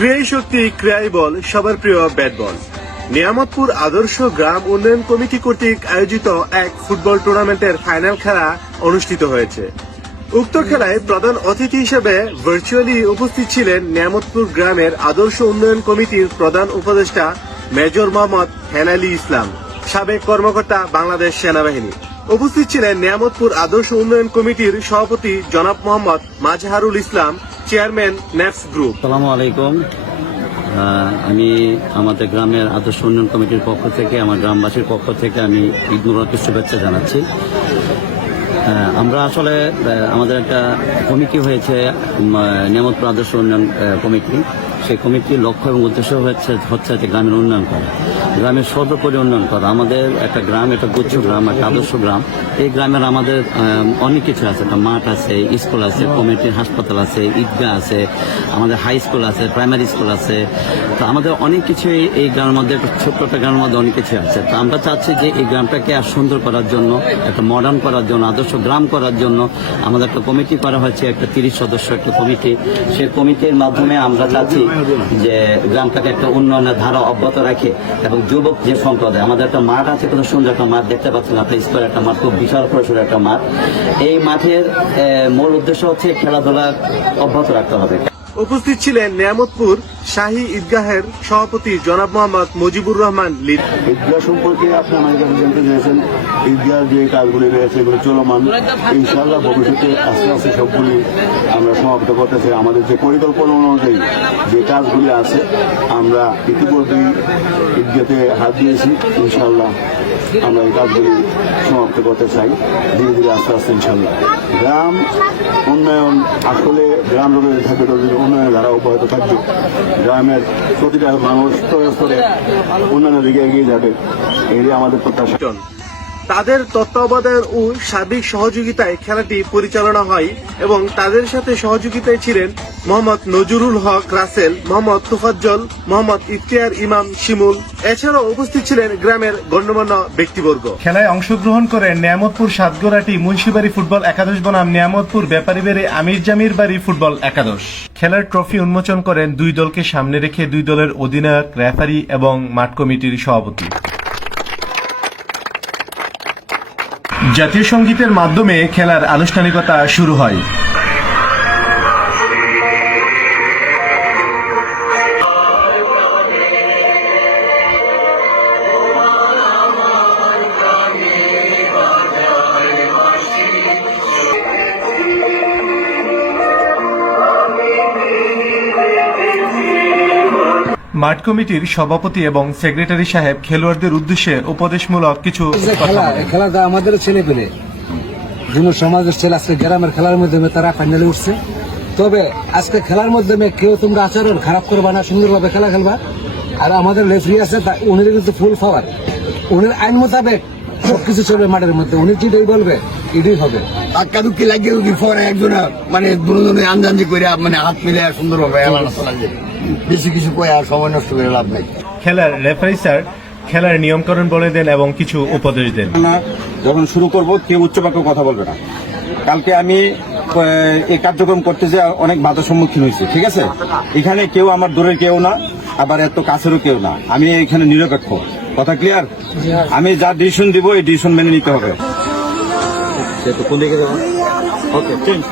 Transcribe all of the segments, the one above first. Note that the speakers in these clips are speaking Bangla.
ক্রিয়াই শক্তি ক্রিয়াই বল, সবার প্রিয় ব্যাট বল। নিয়ামতপুর আদর্শ গ্রাম উন্নয়ন কমিটি কর্তৃক আয়োজিত এক ফুটবল টুর্নামেন্টের ফাইনাল খেলা অনুষ্ঠিত হয়েছে। উক্ত খেলায় প্রধান অতিথি হিসেবে ভার্চুয়ালি উপস্থিত ছিলেন নিয়ামতপুর গ্রামের আদর্শ উন্নয়ন কমিটির প্রধান উপদেষ্টা মেজর মোহাম্মদ হেলালি ইসলাম, সাবেক কর্মকর্তা বাংলাদেশ সেনাবাহিনী। উপস্থিত ছিলেন নিয়ামতপুর আদর্শ উন্নয়ন কমিটির সভাপতি জনাব মোহাম্মদ মাজহারুল ইসলাম, চেয়ারম্যান নেফস গ্রুপ। আসসালামু আলাইকুম। আমি আমাদের গ্রামের আদর্শ উন্নয়ন কমিটির পক্ষ থেকে, আমার গ্রামবাসীর পক্ষ থেকে আমি ঈদ মুবারকের শুভেচ্ছা জানাচ্ছি। আমরা আসলে আমাদের একটা কমিটি হয়েছে, নিয়ামতপুর আদর্শ উন্নয়ন কমিটি। সেই কমিটির লক্ষ্য এবং উদ্দেশ্য হচ্ছে যে গ্রামের উন্নয়ন করা, গ্রামের সর্বোপরি উন্নয়ন করা। আমাদের একটা গ্রাম, একটা গুচ্ছ গ্রাম, একটা আদর্শ গ্রাম। এই গ্রামের আমাদের অনেক কিছু আছে, একটা মাঠ আছে, স্কুল আছে, কমিটির হাসপাতাল আছে, ঈদগাহ আছে, আমাদের হাই স্কুল আছে, প্রাইমারি স্কুল আছে। তো আমাদের অনেক কিছুই এই গ্রামের মধ্যে, ছোট্ট একটা গ্রামের মধ্যে অনেক কিছু আছে। তো আমরা চাচ্ছি যে এই গ্রামটাকে আর সুন্দর করার জন্য, একটা মডার্ন করার জন্য, আদর্শ গ্রাম করার জন্য আমাদের একটা কমিটি করা হয়েছে, একটা 30 সদস্য একটা কমিটি। সেই কমিটির মাধ্যমে আমরা চাচ্ছি যে গ্রামটাকে একটা উন্নয়নের ধারা অব্যাহত রাখে এবং যুবক যে সম্প্রদায়, আমাদের একটা মাঠ আছে, কত সুন্দর একটা মাঠ দেখতে পাচ্ছেন আপনার, স্কোয়ার একটা মাঠ, খুব বিশাল পরিসরের একটা মাঠ। এই মাঠের মূল উদ্দেশ্য হচ্ছে খেলাধুলা অব্যাহত রাখতে হবে। উপস্থিত ছিলেন নিয়ামতপুর শাহী ঈদগাহের সভাপতি জনাব মোহাম্মদ মুজিবুর রহমান লিড। ঈদগাহ সম্পর্কে আপনি আমার কাছে জানতে চেয়েছেন। ঈদগাহ যে কাজগুলি রয়েছে এগুলো চলমান, ইনশাআল্লাহ ভবিষ্যতে আস্তে আস্তে সবগুলি আমরা সমাপ্ত করতেছি। আমাদের যে পরিকল্পনা অনুযায়ী যে কাজগুলি আছে আমরা ইতিমধ্যেই ঈদগাহতে হাত দিয়েছি। ইনশাআল্লাহ আমরা এই কাজগুলি সমাপ্ত করতে চাই ধীরে ধীরে, আস্তে আস্তে ইনশাআল্লাহ। গ্রাম উন্নয়ন আসলে গ্রাম যদি থাকবে ততদিন উন্নয়নের ধারা অব্যাহত থাকবে। গ্রামের প্রতিটা মানুষ স্তরে স্তরে উন্নয়নের দিকে এগিয়ে যাবে, এটাই আমাদের প্রত্যাশা। তাদের তত্ত্বাবধান ও সার্বিক সহযোগিতায় খেলাটি পরিচালনা হয় এবং তাদের সাথে সহযোগিতায় ছিলেন মোহাম্মদ নজরুল হক রাসেল, মোহাম্মদ তোফাজ্জল, মোহাম্মদ ইফতিয়ার ইমাম শিমুল। এছাড়াও উপস্থিত ছিলেন গ্রামের গণ্যমান্য ব্যক্তিবর্গ। খেলায় অংশগ্রহণ করেন নিয়ামতপুর সাতগোরাটি মুন্সিবাড়ি ফুটবল একাদশ বনাম নিয়ামতপুর ব্যাপারীবাড়ি আমির জামির বাড়ি ফুটবল একাদশ। খেলার ট্রফি উন্মোচন করেন দুই দলকে সামনে রেখে দুই দলের অধিনায়ক, রেফারি এবং মাঠ কমিটির সভাপতি। জাতীয় সঙ্গীতের মাধ্যমে খেলার আনুষ্ঠানিকতা শুরু হয়। মাঠ কমিটির সভাপতি এবং সেক্রেটারি সাহেব খেলোয়াড়দের উদ্দেশ্যে উপদেশমূলক কিছু খেলাটা আমাদের ছেলে পেলে যুব সমাজের ছেলে আজকে গ্রামের খেলার মাধ্যমে তারা ফাইনালে উঠছে। তবে আজকে খেলার মাধ্যমে কেউ তোমরা আচরণ খারাপ করবা না, সুন্দরভাবে খেলা খেলবা। আর আমাদের রেফারি আছে, উনি কিন্তু ফুল পাওয়ার, উনি আইন মোতাবেক সবকিছু চলবে মাঠের মধ্যে। উনি যেটাই বলবে এটাই হবে। ধাক্কা ধুক্কি লাগিয়ে পরে একজন মানে দুজনে আন্দাজি করে মানে হাত মিলে সুন্দরভাবে বেশি কিছু কয়ে আর সময় নষ্ট করে লাভ নাই। খেলার রেফারি স্যার খেলার নিয়মকানুন বলে দেন এবং কিছু উপদেশ দেন। যখন শুরু করব কেউ উচ্চবাক্য কথা বলবে না। কালকে আমি এই কার্যক্রম করতে যে অনেক বাধার সম্মুখীন হয়েছি, ঠিক আছে? এখানে কেউ আমার দূরের কেউ না, আবার এত কাছেরও কেউ না। আমি এখানে নিরপেক্ষ, কথা ক্লিয়ার? আমি যা ডিসিশন দিব এই ডিসিশন মেনে নিতে হবে। কোন দিকে যাবো? ওকে, change.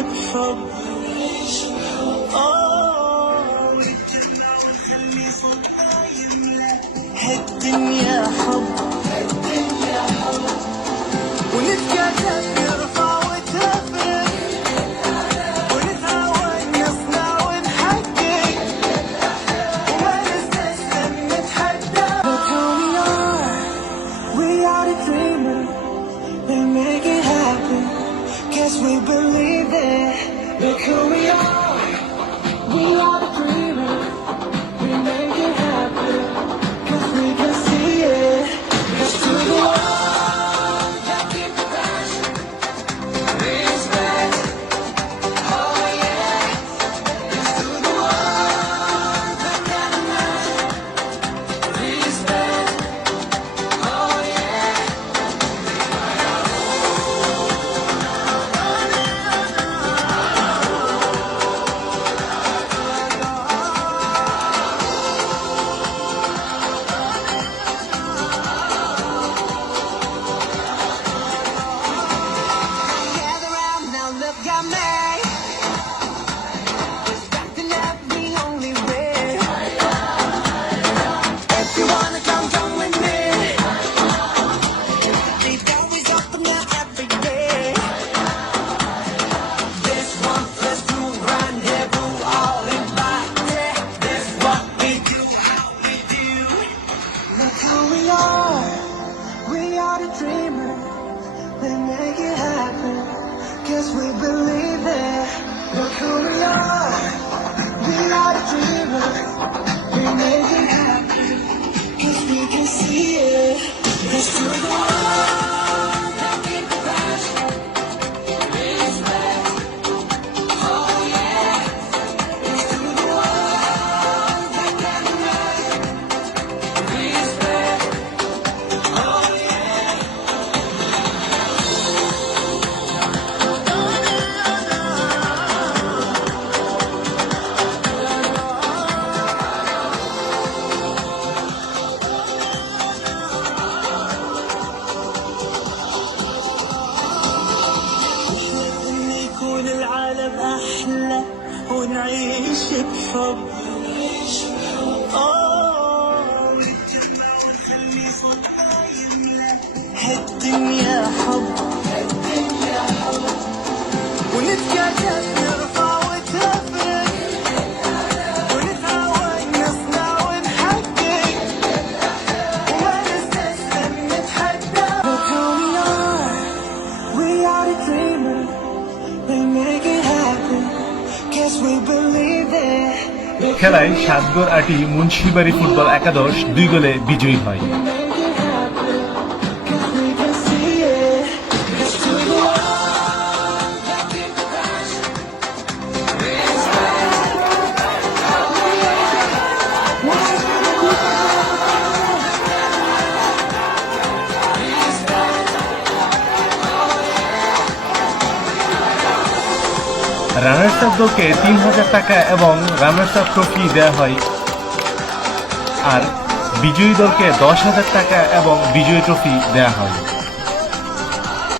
بحب هالدنيا حب ونتكاتف نرفع وتفرق ونتعاون نصنع ونحقق وما نستسلم نتحدى. Look who we are the dreamers, we make it happen, guess we believe it. Look who we are the dreamers, we make it happen, guess we can see it. Let's do the world that keep the passion, respect, oh yeah. Let's do the world that never match, respect, oh yeah. Gather round now, look at me. Respecting every only way. If you wanna come with me. Leave always open now every day. This one plus two rendezvous all in body. This what we do, how we do. Look who we are the dreamers. We make it happen, guess we believe it. Look who we are the dreamers. We make it happen, guess we can see it. Let's do the world that keep the passion, respect, oh yeah. Let's do the world that never match, respect, oh yeah. يكون العالم أحلى ونعيش بحب هالدنيا حب ونتكاتف نرفع وتفرق ونتعاون نصنع ونحقق وما نستسلم نتحدى. Look who we are the dreamers, we make it happen, guess we believe it. খেলায় 7 গোল আটি মুন্সিবাড়ি ফুটবল একাদশ 2 গোলে বিজয়ী হয়। Make it happen, guess we can see it. Let's do the world that keep the passion, runners up দলকে 3000 টাকা এবং রানার্স আপ ট্রফি দেওয়া হয়, আর বিজয়ী দলকে 10,000 টাকা এবং বিজয়ী ট্রফি দেওয়া হয়।